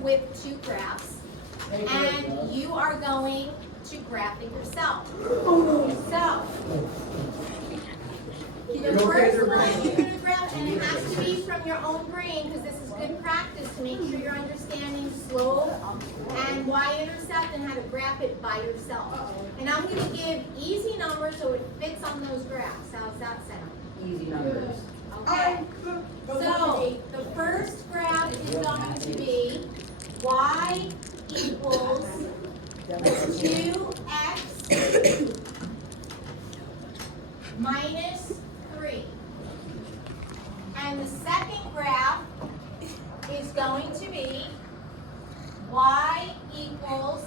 with two graphs, and you are going to graph it yourself. So, the first one you're going to graph, and it has to be from your own brain because this is good practice to make sure you're understanding slope and y-intercept and how to graph it by yourself. And I'm going to give easy numbers so it fits on those graphs. How's that sound? Easy numbers. Okay. So the first graph is going to be y equals 2x minus 3. And the second graph is going to be y equals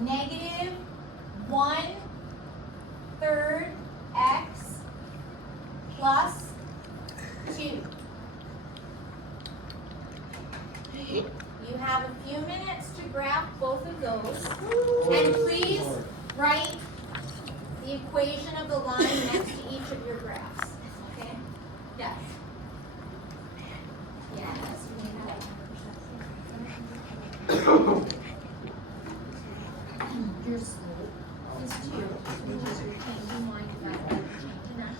negative 1/3 x plus 2. You have a few minutes to graph both of those. And please write the equation of the line next to each of your graphs. Okay? Yes. Yes. Your slope is 2, which is your changing y divided by your changing x.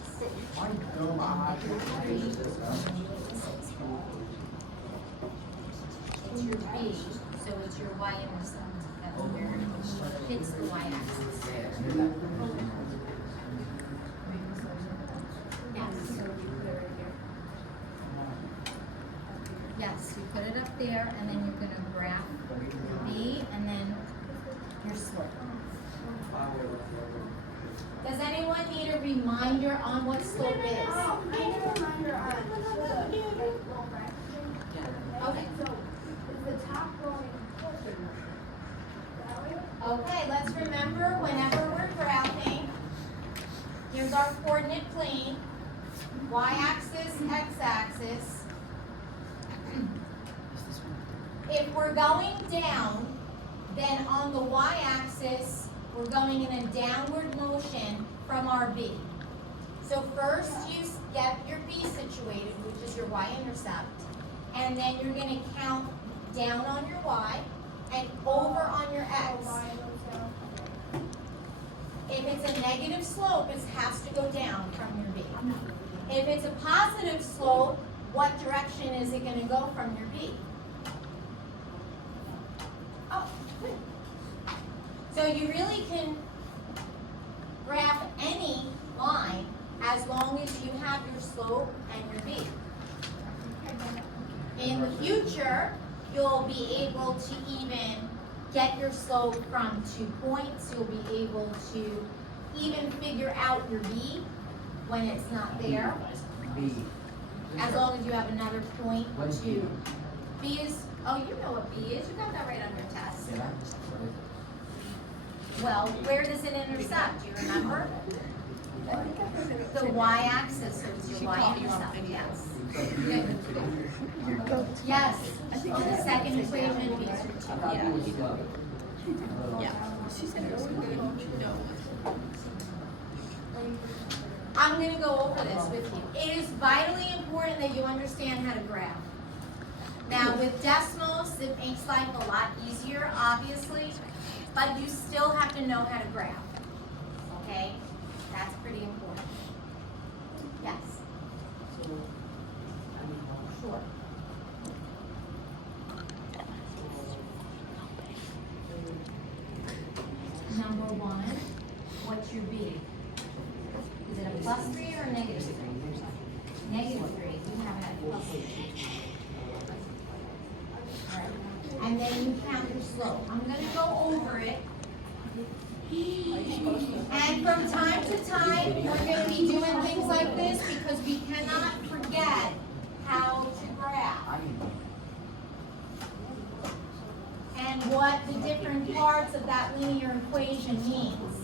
It's your b, so it's your y-intercept. That's where it hits the y-axis. Yes. Yes, you put it up there, and then you're going to graph your b, and then your slope. Does anyone need a reminder on what slope is? I need a reminder on Okay. So, is the top going closer? That way? Okay, let's remember whenever we're graphing, here's our coordinate plane, y-axis, x-axis. If we're going down, then on the y-axis, we're going in a downward motion from our B. So first you get your B situated, which is your y-intercept, and then you're going to count down on your y and over on your x. If it's a negative slope, it has to go down from your B. If it's a positive slope, what direction is it going to go from your B? Oh, good. So you really can graph any line as long as you have your slope and your B. In the future, you'll be able to even get your slope from 2 points. You'll be able to even figure out your B when it's not there, B. as long as you have another point What is to. B is, oh, you know what B is. You got that right on your test. Yeah. Well, where does it intersect? Do you remember? The y-axis, so it's your y-intercept, yes. Yes, the second equation is your 2. She said it was good. No. I'm going to go over this with you. It is vitally important that you understand how to graph. Now, with decimals, it makes life a lot easier, obviously, but you still have to know how to graph. Okay? That's pretty important. Yes? Sure. Number 1, what's your B? Is it a plus 3 or a negative 3? Negative 3. You have it at plus 3. All right. And then you count your slope. I'm going to go over it. And from time to time, we're going to be doing things like this because we cannot forget how to graph and what the different parts of that linear equation means.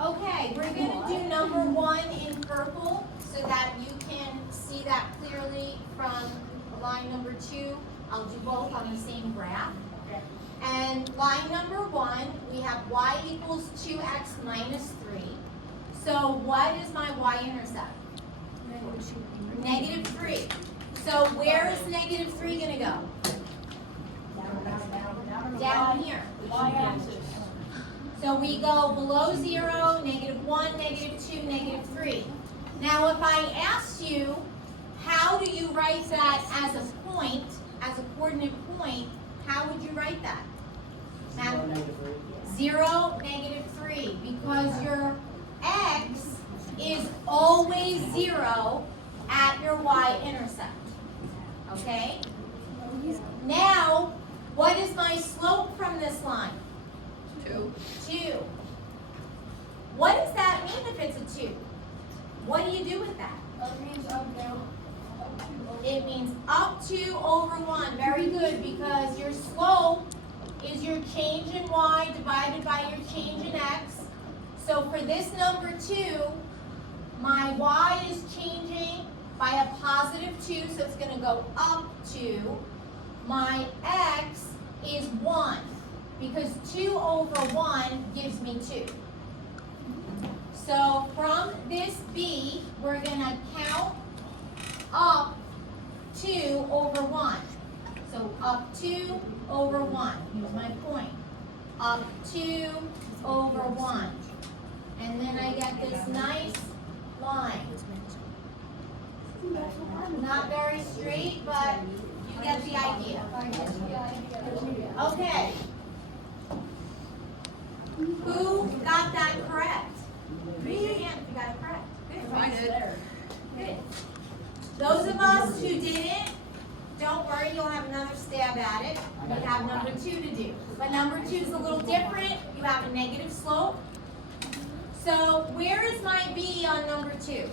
Okay, we're going to do number 1 in purple so that you can see that clearly from line number 2, I'll do both on the same graph. Okay. And line number 1, we have y equals 2x minus 3. So what is my y-intercept? Negative 3. So where is negative 3 going to go? Down here. Y-axis. So we go below 0, negative 1, negative 2, negative 3. Now if I asked you, how do you write that as a point, as a coordinate point, how would you write that? 0, negative 3, because your x is always 0 at your y-intercept. Okay? Now, what is my slope from this line? 2. What does that mean if it's a 2? What do you do with that? It means up, down. It means up 2 over 1. Very good, because your slope is your change in y divided by your change in x. So for this number 2, my y is changing by a positive 2, so it's going to go up 2. My x is 1, because 2 over 1 gives me 2. So from this b, we're going to count up 2 over 1. So up 2 over 1. Here's my point. Up 2 over 1. And then I get this nice line. Not very straight, but you get the idea. Okay. Who got that correct? Raise your hand if you got it correct. Good. I did. Good. Those of us who didn't, don't worry, you'll have another stab at it. We have number 2 to do. But number 2 is a little different. You have a negative slope. So where is my B on number 2?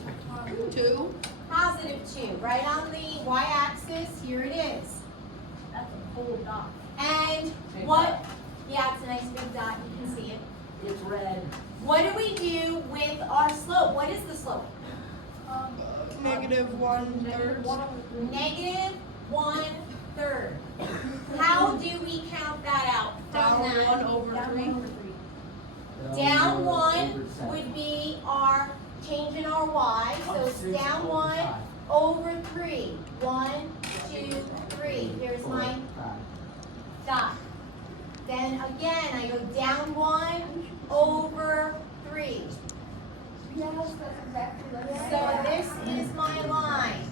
2. Positive 2. Right on the y-axis, here it is. That's a whole dot. And what, yeah, it's a nice big dot, you can see it. It's red. What do we do with our slope? What is the slope? Negative 1/3. Negative 1/3. How do we count that out from Down that? 1 over 3. Down 1 would be our change in our y, so it's down 1 over 3. 1, 2, 3. Here's my dot. Then again, I go down 1 over 3. Yes, that's exactly what it is. So this is my line.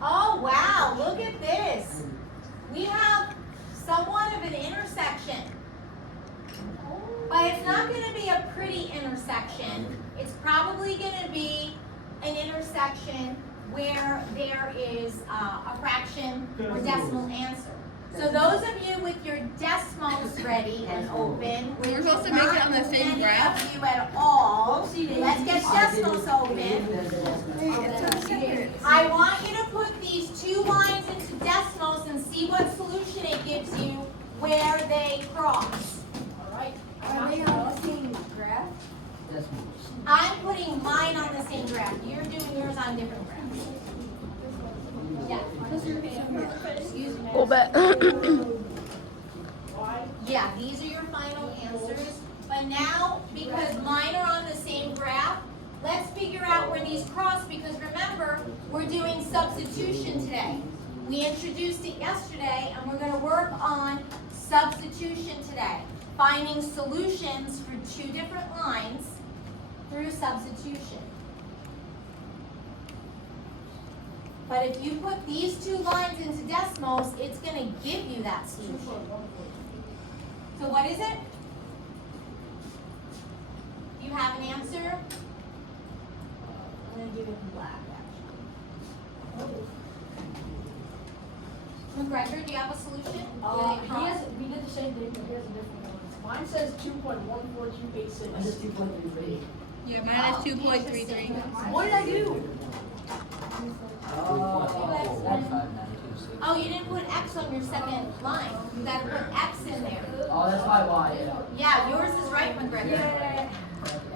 Oh, wow, look at this. We have somewhat of an intersection. But it's not going to be a pretty intersection. It's probably going to be an intersection where there is a fraction or decimal answer. So those of you with your decimals ready and open, We're supposed to make it on the same not graph? many of you at all, let's get decimals open. I want you to put these 2 lines into decimals and see what solution it gives you where they cross. Alright. Are they on the same graph? I'm putting mine on the same graph. You're doing yours on different graphs. Yeah. Excuse me. Yeah, these are your final answers. But now, because mine are on the same graph, let's figure out where these cross, because remember, we're doing substitution today. We introduced it yesterday, and we're going to work on substitution today. Finding solutions for 2 different lines through substitution. But if you put these 2 lines into decimals, it's going to give you that solution. So what is it? You have an answer? I'm going to do it in black, actually. McGregor, do you have a solution? We did the same thing, but he has a different one. Mine says 2.14286. Mine is 2.33. Yeah, mine is 2.33. What did I do? Oh, that's 592. Oh, you didn't put X on your second line. You got to put X in there. Oh, that's my Y, yeah. Yeah, yours is right, McGregor.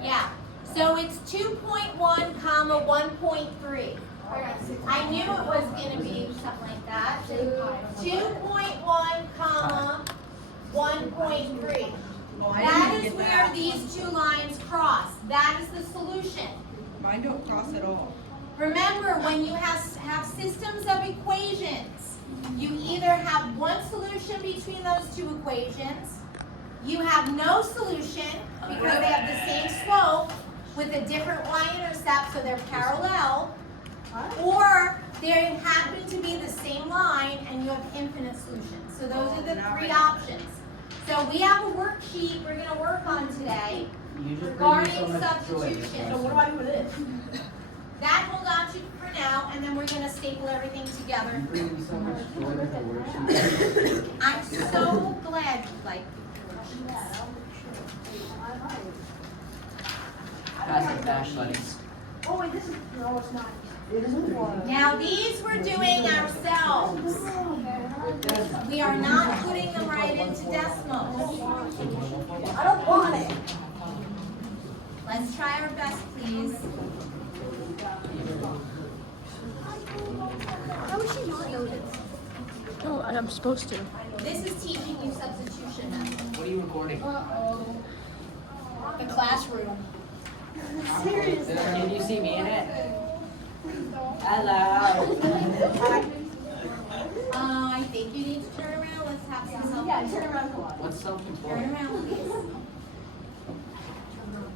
Yeah. So it's 2.1 comma 1.3. I knew it was gonna be something like that. 2.1 comma 1.3. Oh, I That didn't is get where that. these two lines cross. That is the solution. Mine don't cross at all. Remember, when you have systems of equations, you either have one solution between those two equations, you have no solution because they have the same slope with a different y-intercept, so they're parallel, or they happen to be the same line and you have infinite solutions. So those are the three options. So we have a worksheet we're going to work on today. You just bring me Regarding so much joy. substitution. So what do I do with this? That hold on to for now, and then we're going to staple everything You together. bring me so much joy with the worksheet. I'm so glad you like worksheets. Pass it back, buddy. Oh wait, this is, no, it's not. It isn't. Now these we're doing ourselves. We are not putting them right into decimals. I don't want it. Let's try our best, please. How is she not noted? Oh, I'm supposed to. This is teaching you substitution method. What are you recording? The classroom. Can you see me in it? Hello. I think you need to turn around. Let's have some Yeah, help. turn around. Come on. What's Turn self-employed? around, please.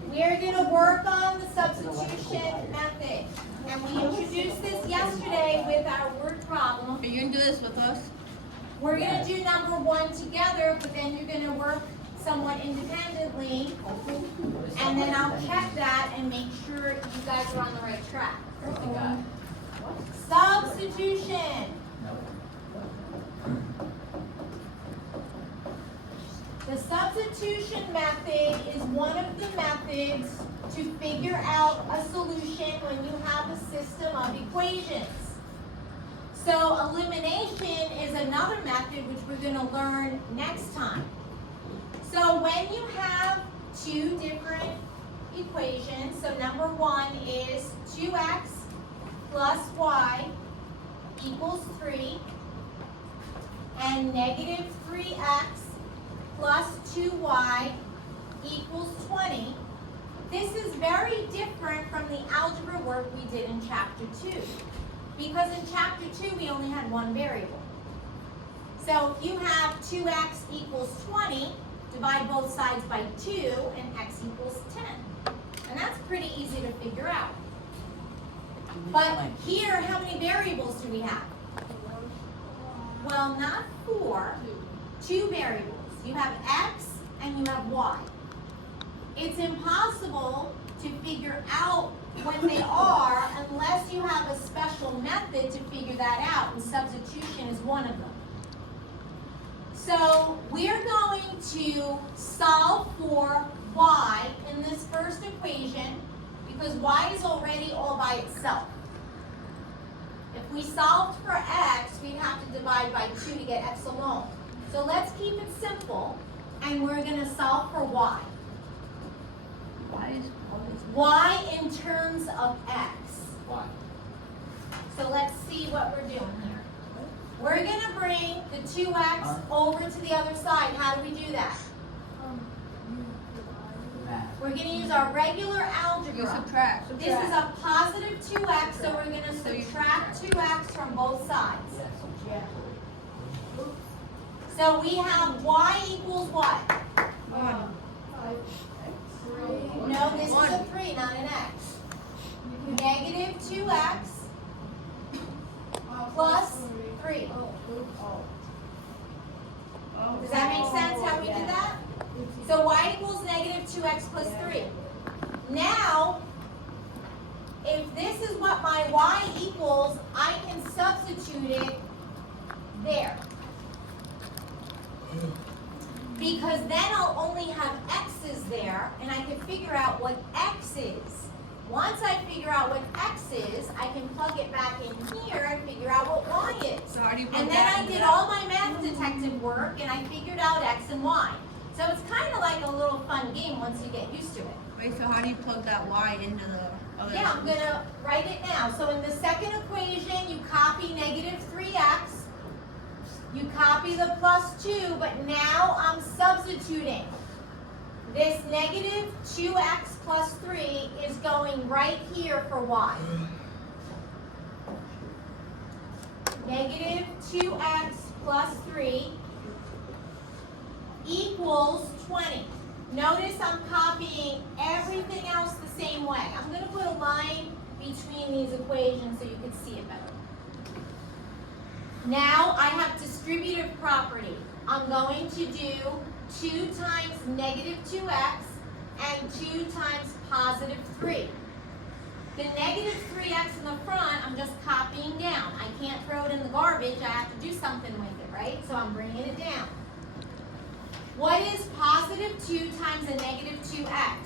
We're gonna work on the substitution method. And we introduced this yesterday with our word problem. Are you gonna do this with us? We're gonna do number one together, but then you're gonna work somewhat independently. And then I'll check that and make sure you guys are on the right track. What you got? Substitution. The substitution method is one of the methods to figure out a solution when you have a system of equations. So elimination is another method which we're going to learn next time. So when you have two different equations, so number one is 2x plus y equals 3, and negative 3x plus 2y equals 20. This is very different from the algebra work we did in chapter 2. Because in chapter 2 we only had one variable. So if you have 2x equals 20, divide both sides by 2 and x equals 10. And that's pretty easy to figure out. But here, how many variables do we have? Well, not 4, 2 variables. You have x and you have y. It's impossible to figure out what they are unless you have a special method to figure that out, and substitution is one of them. So we're going to solve for y in this first equation because y is already all by itself. If we solved for x, we'd have to divide by 2 to get x alone. So let's keep it simple, and we're going to solve for y. Y in terms of x. Why? So let's see what we're doing here. We're going to bring the 2x over to the other side. How do we do that? Math. We're going to use our regular You algebra. subtract. This is a positive 2x, so we're going to subtract 2x from both sides. Yes. So we have y equals what? 1. No, this is a 3, not an x. Negative 2x plus 3. Does that make sense how we did that? So y equals negative 2x plus 3. Now, if this is what my y equals, I can substitute it there. Because then I'll only have x's there, and I can figure out what x is. Once I figure out what x is, I can plug it back in here and figure out what y is. So how do you put And then that I into did that? all my math detective work, and I figured out x and y. So it's kind of like a little fun game once you get used to it. Wait, so how do you plug that y into the other? Yeah, I'm gonna write it now. So in the second equation, you copy negative 3x. You copy the plus 2, but now I'm substituting. This negative 2x plus 3 is going right here for y. Negative 2x plus 3 equals 20. Notice I'm copying everything else the same way. I'm going to put a line between these equations so you can see it better. Now I have distributive property. I'm going to do 2 times negative 2x and 2 times positive 3. The negative 3x in the front, I'm just copying down. I can't throw it in the garbage. I have to do something with it, right? So I'm bringing it down. What is positive 2 times a negative 2x?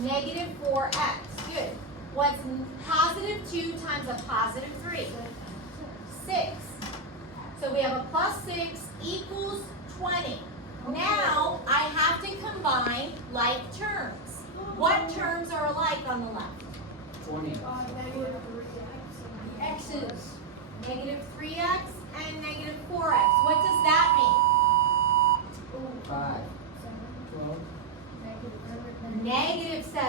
Negative 4x. Good. What's positive 2 times a positive 3? 6. So we have a plus 6 equals 20. Now I have to combine like terms. What terms are alike on the left? 20. Negative 3x. X's. Negative 3x and negative 4x. What does that mean? 5. 12. Negative 7.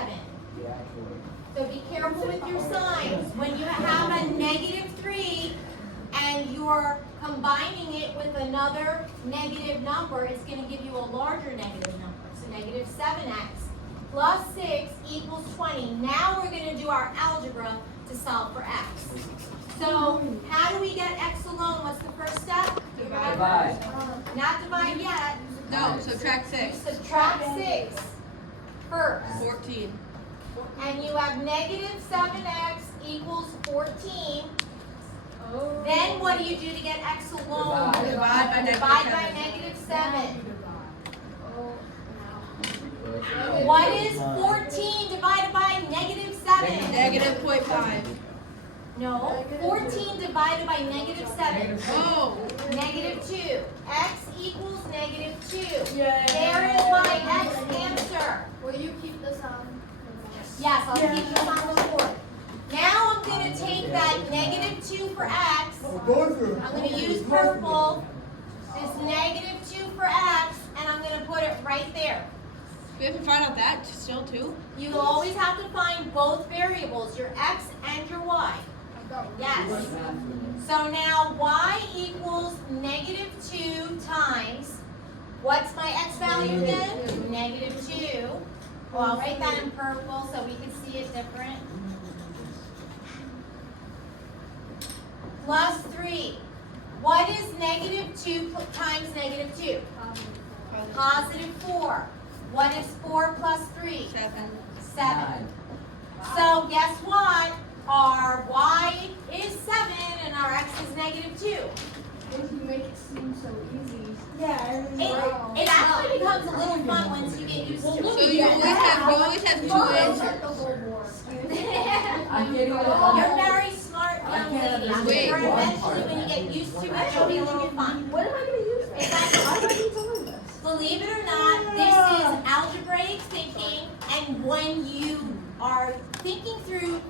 Yeah, actually. So be careful with your signs. When you have a negative 3 and you're combining it with another negative number, it's going to give you a larger negative number. So negative 7x plus 6 equals 20. Now we're going to do our algebra to solve for x. So how do we get x alone? What's the first step? Divide. Not divide yet. No, subtract 6. Subtract 6 first. 14. And you have negative 7x equals 14. Then what do you do to get x alone? Divide by negative Divide by 7. negative 7. What is 14 divided by negative 7? Negative 0.5. No, 14 divided by negative 7. Oh. Negative 2. X equals negative 2. Yeah. There is my x answer. Will you keep this on? Yes, I'll keep this on the board. Now I'm going to take that negative 2 for x. I'm going to use purple. This negative 2 for x, and I'm going to put it right there. We have to find out that still too. You always have to find both variables, your x and your y. Yes. So now y equals negative 2 times, what's my x value again? Negative 2. Well, I'll write that in purple so we can see it different. Plus 3. What is negative 2 times negative 2? Positive 4. What is 4 plus 3? 7. 7. So guess what? Our y is 7 and our x is negative 2. If you make it seem so easy. It actually becomes a little fun once you get used to So it. you always have 2 answers. I can't even. You're very smart, young lady. I'm Wait. sure eventually when you get used to it, it'll be a little fun. What am I going to use It's that? like- Why do I need to learn this? Believe it or not, this is algebraic thinking, and when you are thinking through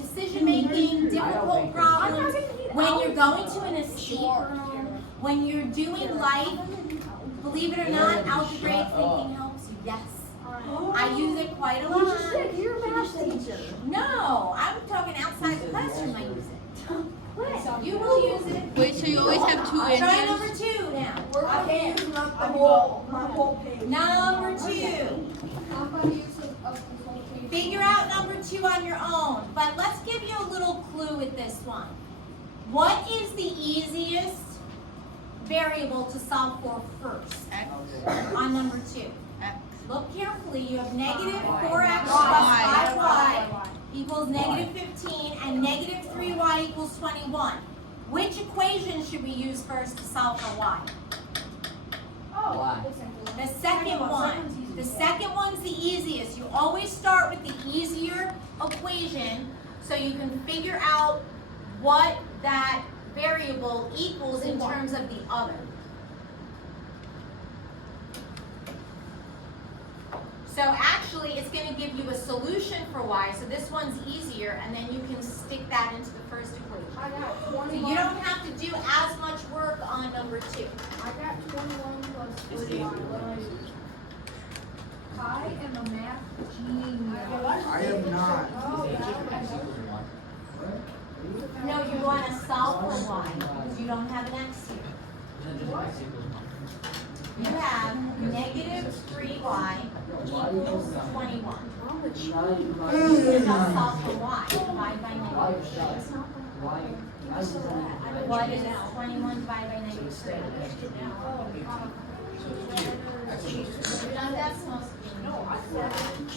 decision-making, difficult problems, when you're going to an escape room, when you're doing life, believe it or not, algebraic thinking helps you. Yes. I use it quite a You just lot. said you're a math teacher. No, I'm talking outside the classroom I use it. You will use it. Wait, so you always have 2 Try answers? number 2 now. I can't use my whole page. Number 2. Figure out number 2 on your own. But let's give you a little clue with this one. What is the easiest variable to solve for first X. on number 2? X. Look carefully. You have negative 4x plus 5y equals negative 15 and negative 3y equals 21. Which equation should we use first to solve for y? Why? The second one. The second one's the easiest. You always start with the easier equation so you can figure out what that variable equals in terms of the other. So actually, it's gonna give you a solution for y, so this one's easier, and then you can stick that into the first equation. I got So 21. you don't have to do as much work on number 2. I got 21 plus 49. What do I do? I am a math genius. I am not. Oh, No, you wanna solve for y, because you don't have an x here. You have negative 3y equals 21. Now solve for y, divide by negative 3. What is 21 divided by negative 3? That's supposed to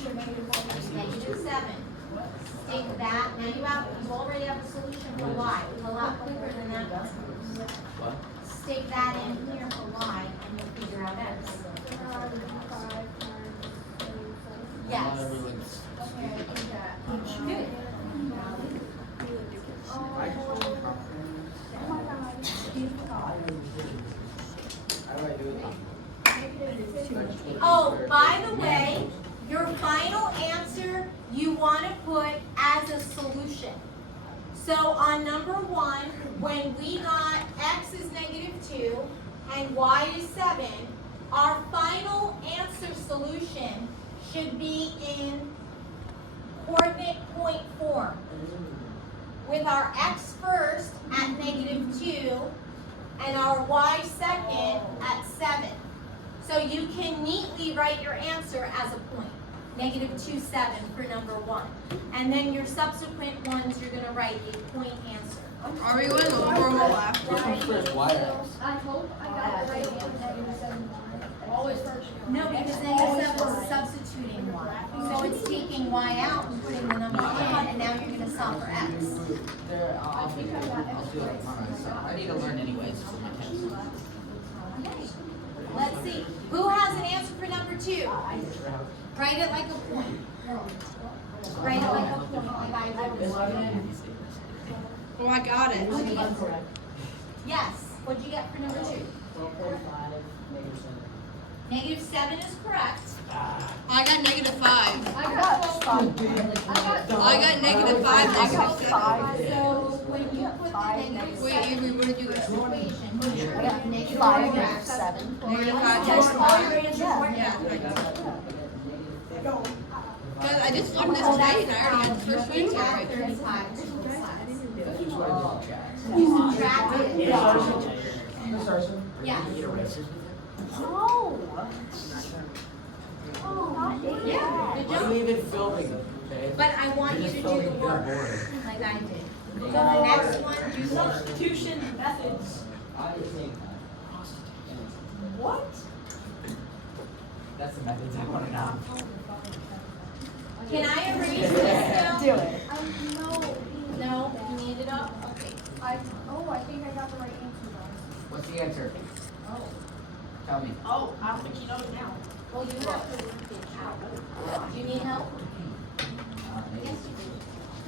be negative 7. Take that, now you already have a solution for y, it's a lot quicker than that one. Stick that in here for y, and you'll figure out x. Yes. Good. How do I do it? Oh, by the way, your final answer you want to put as a solution. So on number 1, when we got x is negative 2 and y is 7, our final answer solution should be in coordinate point form. With our x first at negative 2 and our y second at 7. So you can neatly write your answer as a point. Negative 2, 7 for number 1. And then your subsequent ones, you're going to write a point answer. Are we going over or left? Which one's first, y or x? I hope I got the right answer. Negative 7. Always first. No, because negative 7 is substituting y. So it's taking y out and putting the number in, and now you're going to solve for x. There, I'll do it. I need to learn anyways for my test. Let's see. Who has an answer for number 2? Write it like a point. Write it like a point, like I wrote. Oh, I got it. Yes. What'd you get for number 2? 12.5, Negative 7 is correct. I got negative 5. I got 12. I got negative 5, negative 7. So when you put the negative Wait, 7 Avery, what did you get? equation, put your negative 5, negative 7. Negative 5, Just all your negative answers. Yeah, I got it. But I just learned this today and I already got the first one You answer have right. 35. That's just what I did, Jack. You subtract it. Miss Arson? Yes. Oh. Yeah, good Why are job. we even filming, okay? But I want you to do the work like I did. So the next one, do Substitution methods. What? That's the methods I want to know. Can I erase this now? Do it. No, you need it up? Okay. I think I got the right answer, guys. What's the answer? Oh, Tell me. Oh, I don't think you know it now. well, you have to work it out. Do you need help? Yes, you do.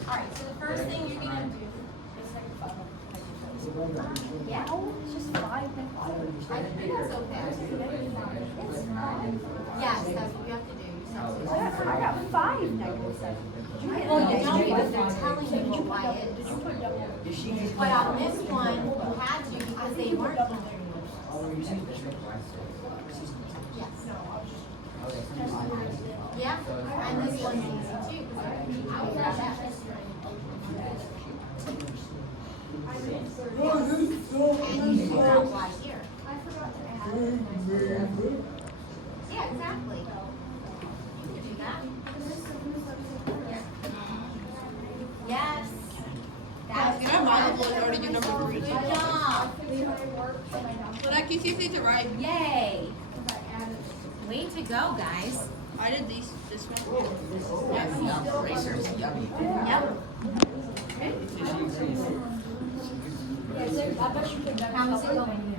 All right, so the first thing you're gonna do. Yeah. Oh, it's just 5. I think that's okay. Yes, that's what you have to do. I got 5 negative 7. Well, you don't because they're telling you what y is. But on this one, you had to because they weren't telling you. Yes. Yeah, and this one's easy too, because I figured out that. And you figure out why here. I forgot to add. Yeah, exactly. You can do that. Yes. That's You know, my level is already do number 3. good job. But I can see things are right. Yay. Way to go, guys. I did this one. Yum, racers, yummy. Yep. How's it going?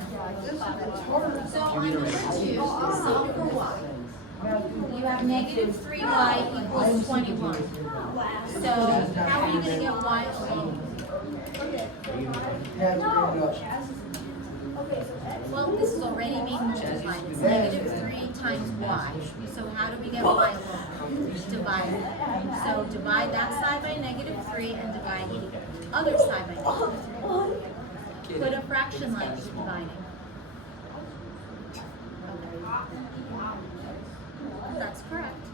So on number 2, solve for y. You have negative 3y equals 21. So how are you going to get y? Yeah, it's pretty good. Well, this is already being multiplied. It's -3 times y. So how do we get y alone? Divide it. So divide that side by -3 and divide the other side by -3. Put a fraction like dividing. That's correct.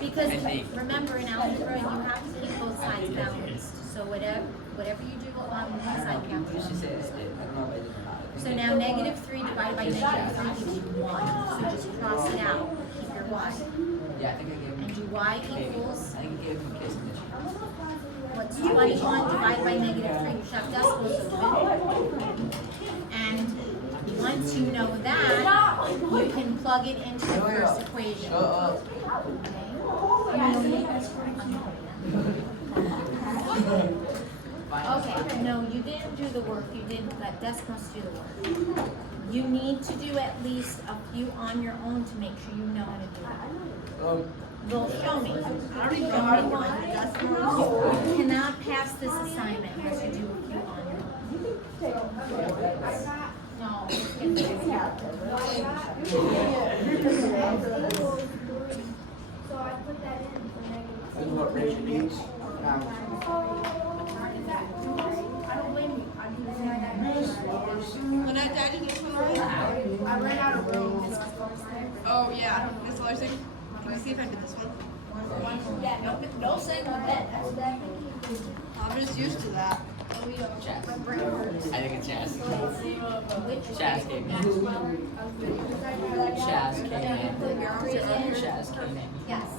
Because remember in algebra you have to keep both sides balanced. So whatever you do on one side counts. You should say I did. I don't know if I did or not. So now -3 divided by -3 gives you 1. So just cross it out. Keep your y. Yeah, I think I gave him. And do y equals, I think I gave him a kiss in the chin. what's 21 divided by -3? You have decimals over it. And once you know that, you can plug it into the first equation. Shut up. Okay, no, you didn't do the work, you didn't let decimals do the work. You need to do at least a few on your own to make sure you know how to do it. Well, show me. I already got one. You cannot pass this assignment unless you do a few on your own. No, it's gonna be So I put that in for negative. This is what Rachel needs. Now, I don't blame you. I do the same When I did this one right? I ran out of room. Oh yeah, Miss Larson. Can we see if I did this one? Yeah, no saying on that. That's definitely. I'm just used to that. Chaz. I think it's Chaz. Chaz came in. Chaz came in. Chaz came in. Yes.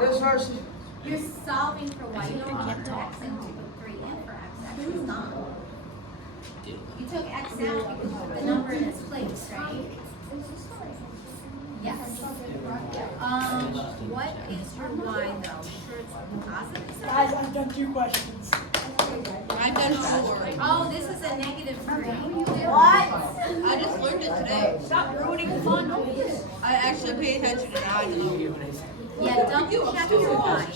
Miss Harcy. You're solving for y, you don't get to x and you put 3 in for x, x is gone. You took x out, you can put the number in its place, right? Yes. What is your y though? Sure it's positive? Guys, I've done 2 questions. I've done 4. Oh, this is a -3. I just learned it today. Stop ruining fun. I actually paid attention and I know. Yeah, double check your y.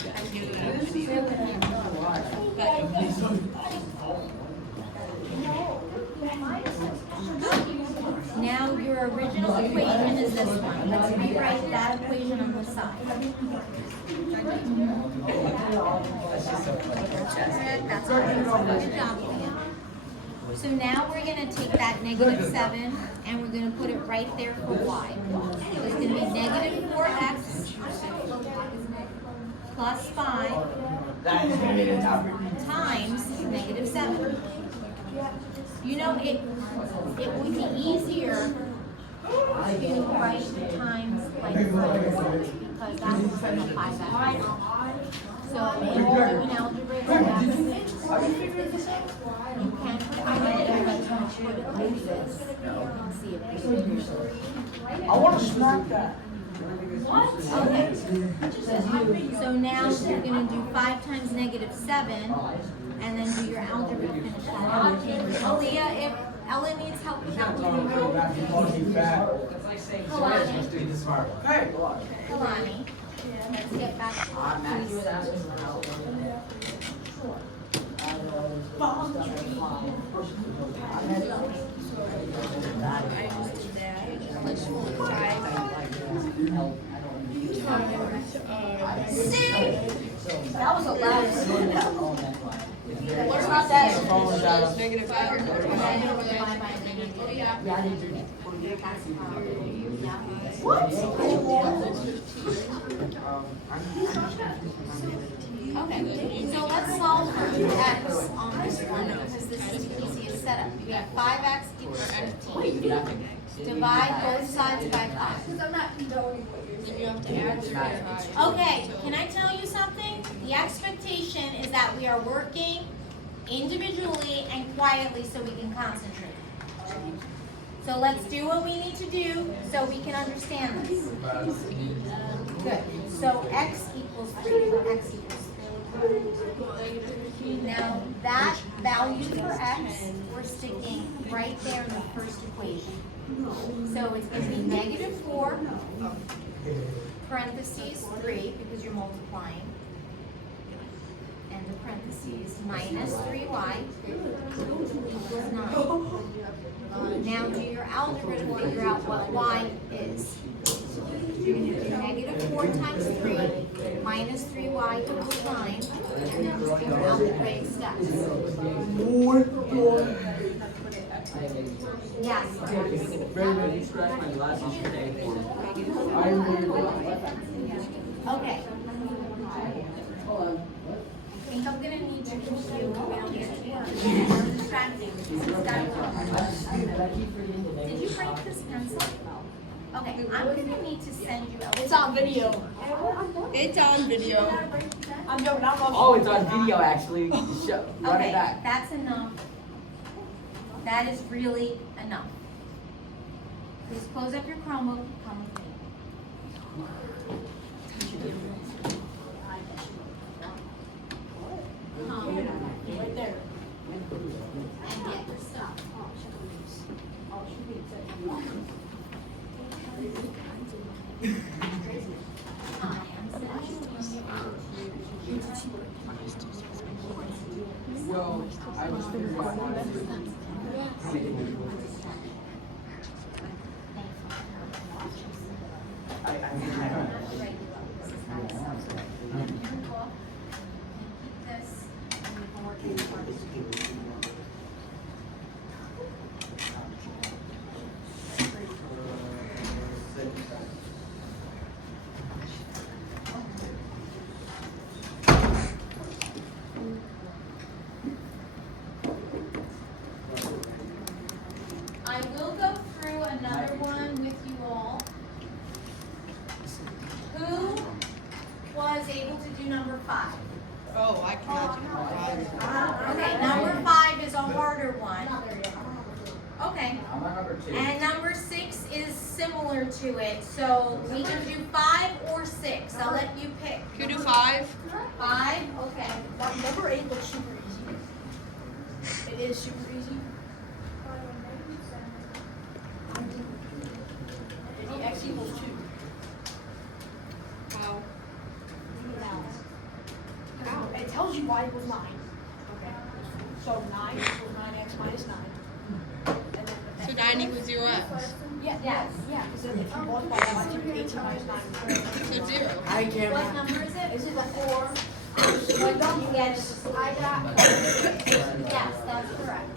Now your original equation is this one. Let's rewrite that equation on the side. That's all right. Good job, Leah. So now we're gonna take that -7 and we're gonna put it right there for y. So it's gonna be -4x plus 5 times -7. You know, it would be easier to write the times like this because that was like a 5x. So when you're doing algebra, you can put it like this and see if I want to smack that. Okay. So now you're gonna do 5 times -7 and then do your algebra to finish that out. Aaliyah, if Ellen needs help with that one, Kalani. Hey. Kalani. Let's get back to Matt was asking for help. That was a loud. What's not that? -5 Okay, so let's solve for x on this one because this is the easiest setup. You got 5x equals 15. Divide both sides by 5. Because I'm not condoning what you're Then saying. you have to add 3. Okay, can I tell you something? The expectation is that we are working individually and quietly so we can concentrate. So let's do what we need to do so we can understand this. Good. So x equals 3 for x equals 3. Now that value for x, we're sticking right there in the first equation. So it's going to be -4 parentheses 3 because you're multiplying. and the parentheses, minus 3y equals 9. Now do your algebra to figure out what y is. You're going to do negative 4 times 3 minus 3y equals 9, and then just do your algebraic steps. Yes. Okay. I think I'm gonna need to confuse you around the other work. I'm distracting. Did you break this pencil? Okay, I'm gonna need to send you. It's on video. It's on video. I'm joking, I'm on. Oh, it's on video actually. Run it Okay, back. that's enough. That is really enough. Please close up your Chromebook, come with me. Right there. And get your stuff. Yo, I was figuring out how to do it. I will go through another one with you all. Who was able to do number 5? Oh, I cannot do that. Okay, number 5 is a harder one. Okay. I'm on number 2. And number 6 is similar to it, so we can do 5 or 6. I'll let you pick. Can you do 5? 5, okay. Number 8 looks super easy. It is super easy. The x equals 2. Wow. It tells you y equals 9. Okay. So 9 equals 9x minus 9. And then So 9 equals 0x. yeah, Yes. yeah, because then if you multiply that by 2, 18 minus 9. So 0. What number is it? Is it like 4? What don't you get? I got. Yes, that's correct.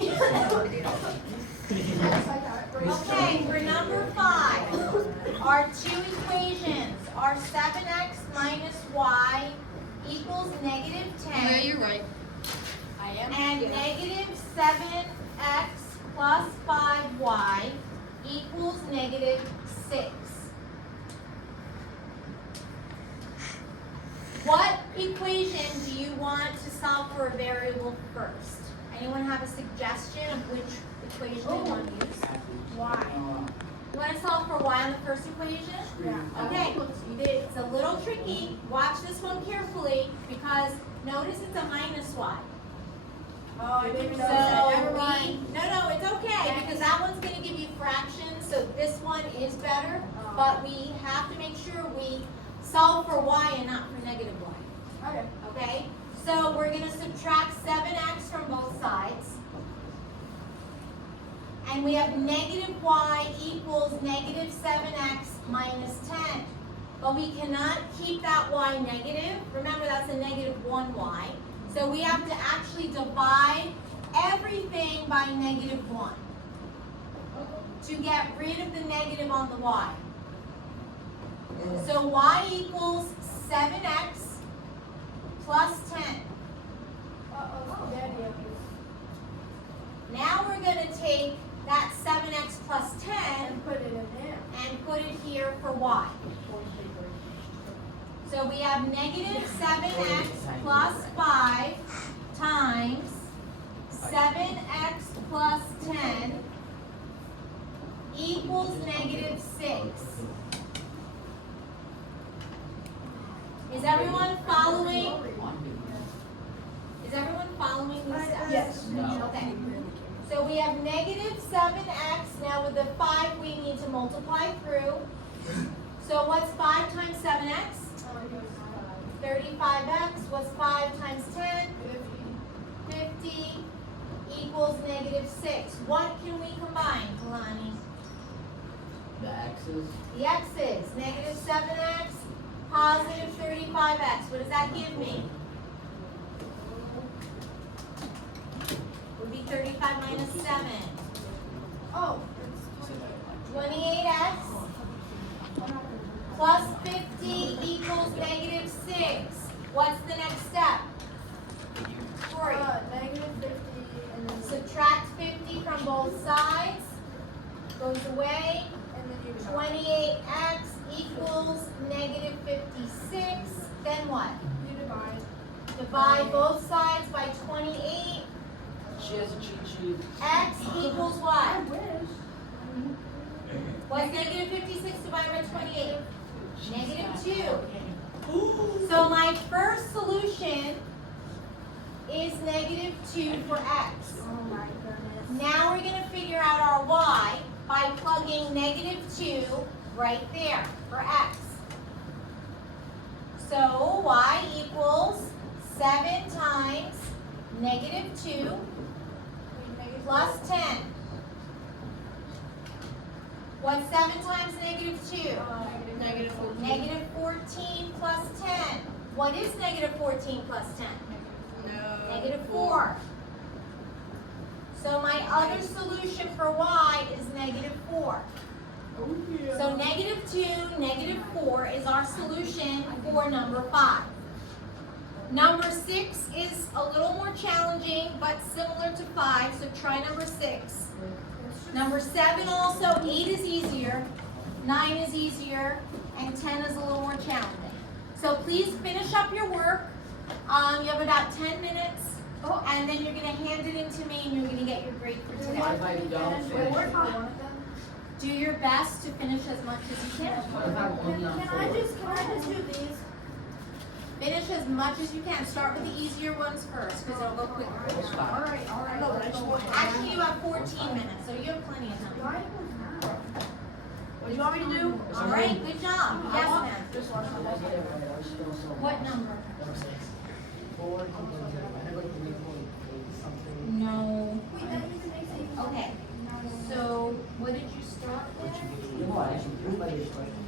Okay, for number 5, our two equations are 7x minus y equals negative Yeah, 10 you're right. I am. and negative 7x plus 5y equals negative 6. What equation do you want to solve for a variable first? Anyone have a suggestion of which equation they want to use? Y. You want to solve for y on the first equation? Yeah. Okay, it's a little tricky. Watch this one carefully because notice it's a minus y. Oh, I didn't So know that. Never mind. no, it's okay because that one's going to give you fractions. So this one is better, but we have to make sure we solve for y and not for negative y. Okay. Okay? So we're going to subtract 7x from both sides. And we have negative y equals negative 7x minus 10. But we cannot keep that y negative. Remember, that's a negative 1y. So we have to actually divide everything by negative 1 to get rid of the negative on the y. So y equals 7x plus 10. Now we're going to take that 7x plus 10 And put it in there. and put it here for y. So we have negative 7x plus 5 times 7x plus 10 equals negative 6. Is everyone following? Is everyone following these steps? Yes. No. Okay. So we have negative 7x. Now with the 5 we need to multiply through. So what's 5 times 7x? 35x, what's 5 times 10? 50 equals -6. What can we combine, Kalani? The x's. The x's, -7x, positive 35x. What does that give me? Would be 35 minus 7. Oh. 28x plus 50 equals -6. What's the next step? Corey, -50 and then subtract 50 from both sides. Goes away. and then you 28x equals -56. Then what? you divide. Divide both sides by 28. She has a cheat sheet. X equals what? wish. What's -56 divided by 28? -2. So my first solution is -2 for x. Oh my goodness. Now we're going to figure out our y by plugging -2 right there for x. So y equals 7 times -2 plus 10. What's 7 times -2? -14 plus 10. What is -14 plus 10? -4. So my other solution for y is -4. So -2, -4 is our solution for number 5. Number 6 is a little more challenging, but similar to 5, so try number 6. Number 7 also, 8 is easier, 9 is easier, and 10 is a little more challenging. So please finish up your work. You have about 10 minutes, and then you're gonna hand it in to me, and you're gonna get your grade for today. What if I don't finish? Do your best to finish as much as you can. What if I'm only on Can I 4? just do these? Finish as much as you can. Start with the easier ones first, because it'll go quicker. It's fine. Alright. No, but I just want. Actually, you have 14 minutes, so you have plenty of time. Why was that? What do you want me to do? All right, good job. Yes, ma'am. This one, I like it, but I still so. What number? Forward, I never can make something. No. Wait, that even makes it. Okay. So, what did you start with? No, I actually do like this question.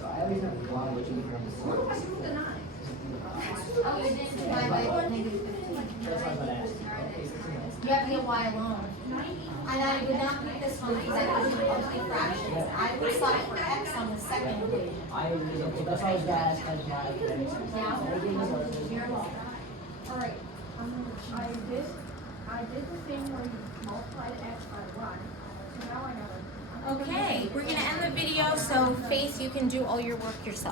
So I always have a lot of what you from What if I do the 9? Oh, you didn't divide by -15. That's why I'm gonna ask. You have the y alone. And I would not pick this one because I was in ugly fractions. I would solve for x on the second equation. That's why I was gonna ask, I was not. Now, you're welcome. Alright, I did the thing where you multiplied x by 1, so now I know. Okay, we're gonna end the video, so Faith, you can do all your work yourself.